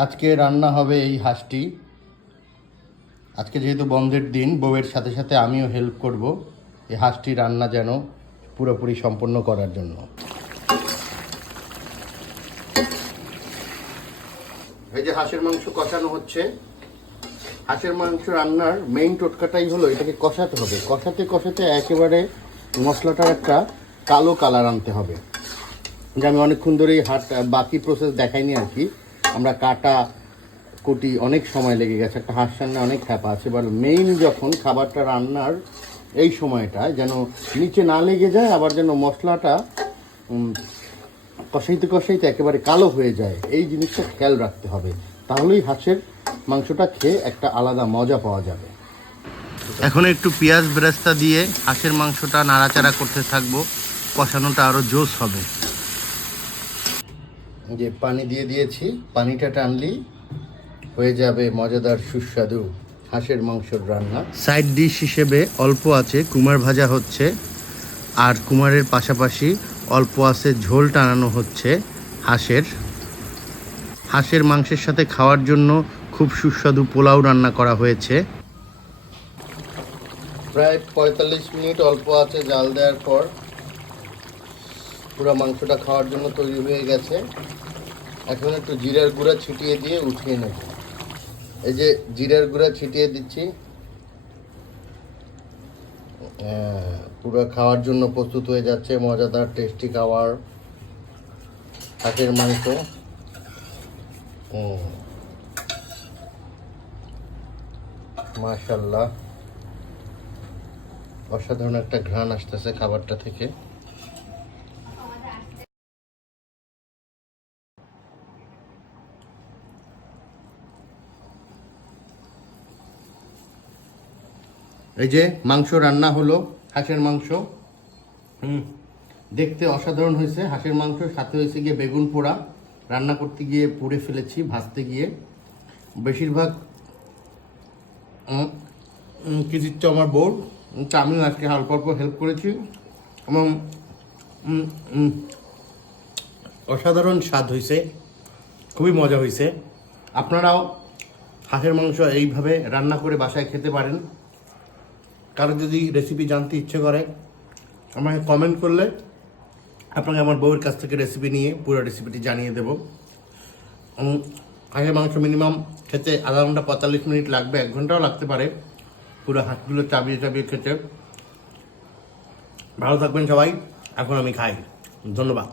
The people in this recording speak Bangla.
আজকে রান্না হবে এই হাঁসটি। আজকে যেহেতু বন্ধের দিন, বউয়ের সাথে সাথে আমিও হেল্প করব এই হাঁসটি রান্না যেন পুরোপুরি সম্পন্ন করার জন্য। এই যে হাঁসের মাংস কষানো হচ্ছে। হাঁসের মাংস রান্নার মেইন টোটকাটাই হলো এটাকে কষাতে হবে। কষাতে কষাতে একেবারে মশলাটার একটা কালো কালার আনতে হবে। যে আমি অনেকক্ষণ ধরেই বাকি প্রসেস দেখাইনি আর কি। আমরা কাটা কুটি অনেক সময় লেগে গেছে, একটা হাঁস রান্না অনেক হ্যাপা আছে। এবার মেইন যখন খাবারটা রান্নার এই সময়টা যেন নিচে না লেগে যায়, আবার যেন মশলাটা কষাইতে কষাইতে একেবারে কালো হয়ে যায়, এই জিনিসটা খেয়াল রাখতে হবে। তাহলেই হাঁসের মাংসটা খেয়ে একটা আলাদা মজা পাওয়া যাবে। এখন একটু পেঁয়াজ বেরেস্তা দিয়ে হাঁসের মাংসটা নাড়াচাড়া করতে থাকবো, কষানোটা আরও জোশ হবে। যে পানি দিয়ে দিয়েছি, পানিটা টানলেই হয়ে যাবে মজাদার সুস্বাদু হাঁসের মাংসের রান্না। সাইড ডিশ হিসেবে অল্প আছে কুমার ভাজা হচ্ছে, আর কুমারের পাশাপাশি অল্প আছে ঝোল টানানো হচ্ছে হাঁসের মাংসের সাথে খাওয়ার জন্য খুব সুস্বাদু পোলাও রান্না করা হয়েছে। প্রায় 45 মিনিট অল্প আছে জাল দেওয়ার পর পুরো মাংসটা খাওয়ার জন্য তৈরি হয়ে গেছে। এখন একটু জিরার গুঁড়া ছিটিয়ে দিয়ে উঠিয়ে নেব। এই যে জিরার গুঁড়া ছিটিয়ে দিচ্ছি, পুরো খাওয়ার জন্য প্রস্তুত হয়ে যাচ্ছে মজাদার টেস্টি খাবার হাঁসের মাংস। মাশাআল্লাহ, অসাধারণ একটা ঘ্রাণ আসতেছে খাবারটা থেকে। এই যে মাংস রান্না হলো, হাঁসের মাংস দেখতে অসাধারণ হয়েছে। হাঁসের মাংস সাথে হয়েছে গিয়ে বেগুন পোড়া, রান্না করতে গিয়ে পুড়ে ফেলেছি ভাজতে গিয়ে। বেশিরভাগ কৃতিত্ব আমার বউর, তা আমিও আজকে অল্প অল্প হেল্প করেছি এবং অসাধারণ স্বাদ হয়েছে, খুবই মজা হয়েছে। আপনারাও হাঁসের মাংস এইভাবে রান্না করে বাসায় খেতে পারেন। কারো যদি রেসিপি জানতে ইচ্ছে করে আমাকে কমেন্ট করলে আপনাকে আমার বউয়ের কাছ থেকে রেসিপি নিয়ে পুরো রেসিপিটি জানিয়ে দেব। হাঁসের মাংস মিনিমাম খেতে আধা ঘন্টা 45 মিনিট লাগবে, 1 ঘন্টাও লাগতে পারে পুরো হাঁসগুলো চাবিয়ে চাবিয়ে খেতে। ভালো থাকবেন সবাই, এখন আমি খাই। ধন্যবাদ।